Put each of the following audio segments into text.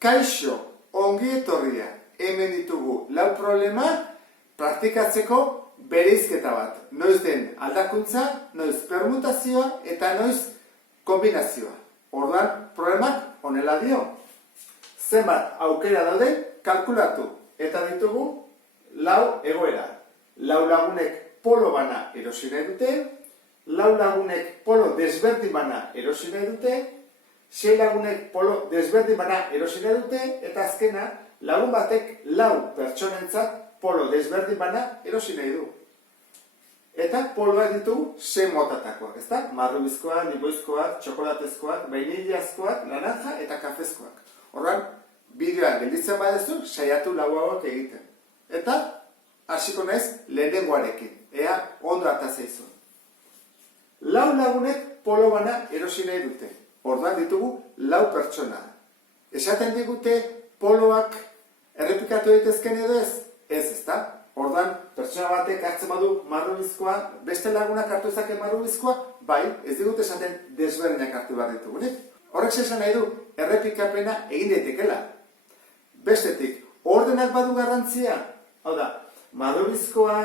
Kaixo, ongi etorria, hemen ditugu lau problema praktikatzeko bereizketa bat. Noiz den aldakuntza, noiz permutazioa eta noiz kombinazioa. Orduan, problemak honela dio. Zenbat aukera daude kalkulatu. Eta ditugu lau egoera. Lau lagunek polo bana erosi nahi dute, lau lagunek polo desberdin bana erosi nahi dute, 6 lagunek polo desberdin bana erosi nahi dute, eta azkena, lagun batek lau pertsonentzat polo desberdin bana erosi nahi du. Eta poloak ditugu 6 motatakoak, ezta? Marrubizkoak, limoizkoak, txokolatezkoak, vainillazkoak, naranja eta kafezkoak. Horran, bideoa gelditzen badezu, saiatu lau hauek egiten. Eta, hasiko naiz lehenengoarekin, ea ondo harta zaizun. Lau lagunek polo bana erosi nahi dute. Orduan ditugu lau pertsona. Esaten digute poloak errepikatu daitezkeen edo ez? Ez, ezta? Orduan, pertsona batek hartzen badu marrubizkoa, beste lagunak hartu ezake marrubizkoa, bai, ez digute esaten desberdinak hartu behar ditugunik. Horrek esan nahi du, errepikapena egin daitekela. Bestetik, ordenak badu garrantzia. Hau da, marrubizkoa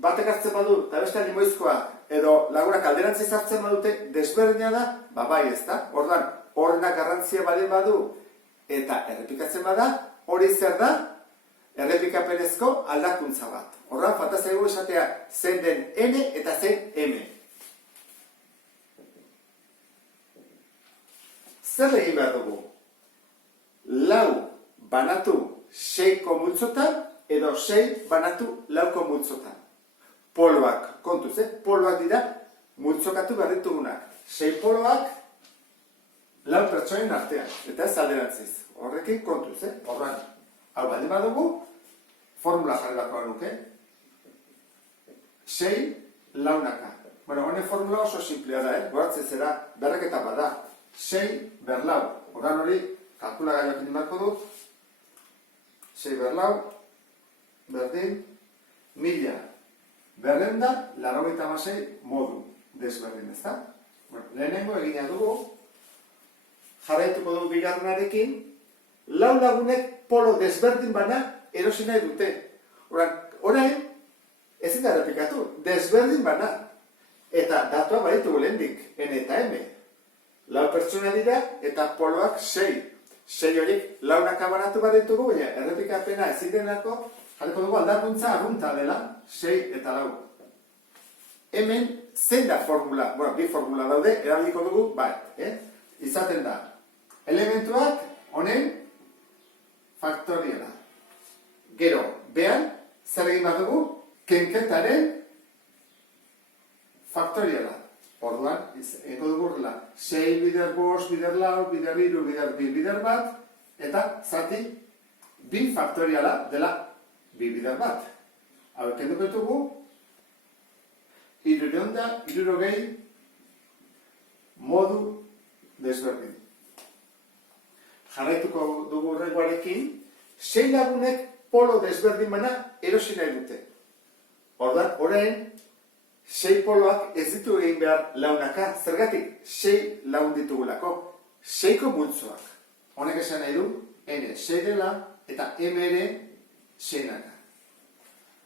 batek hartzen badu, eta beste limoizkoa, edo lagunak alderantziz hartzen badute, desberdina da, bai ez da. Orduan, ordenak garrantzia bade badu, eta errepikatzen bada, hori zer da, errepikapenezko aldakuntza bat. Orduan, falta zaigu esatea, zein den N eta zein M. Zer egin behar dugu? Lau banatu 6ko multzotan, edo 6 banatu 4ko multzotan. Poloak, kontuz, poloak dira multzokatu behar ditugunak. 6 poloak 4 pertsonen artean, eta ez alderantziz. Horrekin kontuz, horran. Hau baldin badugu, formula jarri bako nuke. 6 launaka. Bueno, honen formula oso simplea da, goratzen zera, berreketa bada. 6 berlau. Horran hori, kalkulagailoak indimarko dut. 6 berlau, berdin, 1000. Berrenda, 96 modu desberdin, ezta? Bueno, lehenengo egina dugu, jarraituko dugu bigarrenarekin, lau lagunek polo desberdin bana erosi nahi dute. Orain, ezin da errepikatu, desberdin bana. Eta datua baditugu lehendik, N eta M. Lau pertsona dira eta poloak 6. 6 horiek launaka banatu baditugu, baina errepikapena ezin denako, jarriko dugu aldakuntza arrunta dela, 6 eta 4. Hemen, zein da formula? Bueno, bi formula daude, erabiliko dugu bat. Izaten da, elementuak honen faktoriala. Gero, behan, zer egin bat dugu? Kenketaren faktoriala. Orduan, ego dugu horrela, 6 bider 5, bider 4, bider 3, bider 2, bider bat, eta zati, 2 faktoriala dela 2 bider bat. Hau kenduko ditugu, 360 modu desberdin. Jarraituko dugu horrengoarekin, 6 lagunek polo desberdin bana erosi nahi dute. Orduan, orain, 6 poloak ez ditu egin behar launaka, zergatik 6 lagun ditugulako, 6ko multzoak. Honek esan nahi du, N 6 dela eta M ere 6naka.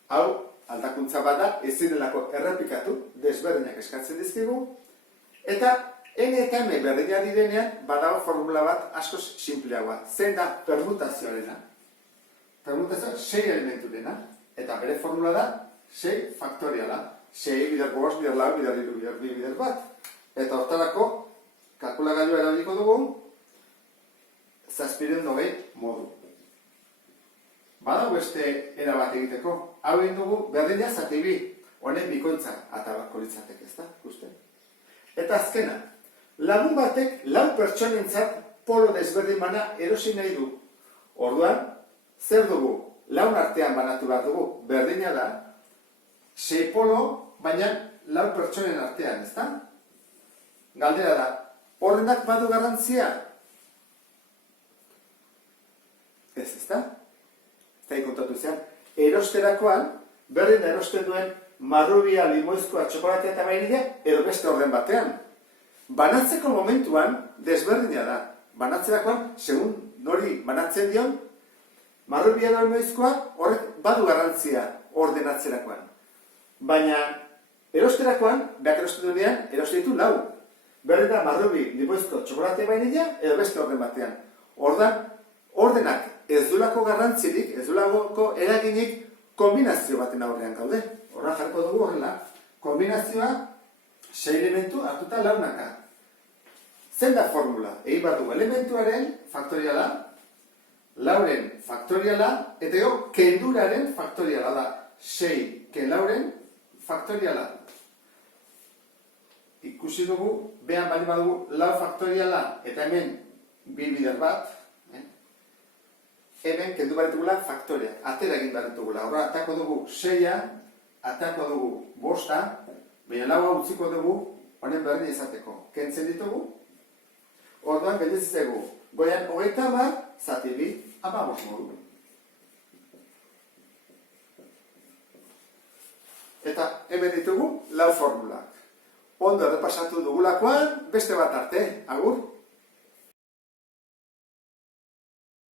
Hau, aldakuntza bada, ezin delako errepikatu, desberdinak eskatzen dizkigu, eta N eta M berdina direnean, badago formula bat askoz simpleagoa. Zein da permutazioarena? Permutazioa 6 elementu dena, eta bere formula da 6 faktoriala. 6 bider 5, bider 4, bider 3, bider 2, bider bat. Eta hortarako, kalkulagailua erabiliko dugu, 790 modu. Badago beste era bat egiteko. Hau egin dugu, berdina zati bi. Honen bikoitza atabako litzatek, ez da? Ikusten. Eta azkena, lagun batek lau pertsonentzat polo desberdin bana erosi nahi du. Orduan, zer dugu? Laun artean banatu behar dugu. Berdina da, 6 polo, baina lau pertsonen artean, ez da? Galdera da, ordenak badu garrantzia? Ez, ez da? Ez da ikontatu zean. Erosterakoan, berdin erosten duen marrubia, limoizkoa, txokolatea eta vainilla, edo beste orden batean. Banatzeko momentuan desberdina da. Banatzerakoan, segun nori banatzen dion, marrubia noizkoa horrek badu garrantzia ordenatzerakoan. Baina erosterakoan, behar erostu duenean, erostu ditu lau. Berri da marrubi nipoizko txokolate bainila edo beste orden batean. Ordenak ez duelako garrantzirik, ez duelako eraginik kombinazio baten aurrean gaude. Horra jarko dugu horrela. Kombinazioa 6 elementu hartuta launaka. Zen da formula? Egin bat dugu elementuaren faktoriala, lauren faktoriala, eta gero kenduraren faktoriala da. 6 ken lauren faktoriala. Ikusi dugu, behan bali badugu lau faktoriala, eta hemen bi bider bat, hemen kendu baritugula faktoria, atera egin baritugula. Horra, atako dugu 6a, atako dugu 5a, baina laua utziko dugu, honen berdin izateko. Kentzen ditugu, orduan gelditzegu, goian 21, zati bi, 15 modu. Eta hemen ditugu lau formulak. Ondo errepasatu dugulakoan, beste bat arte, agur!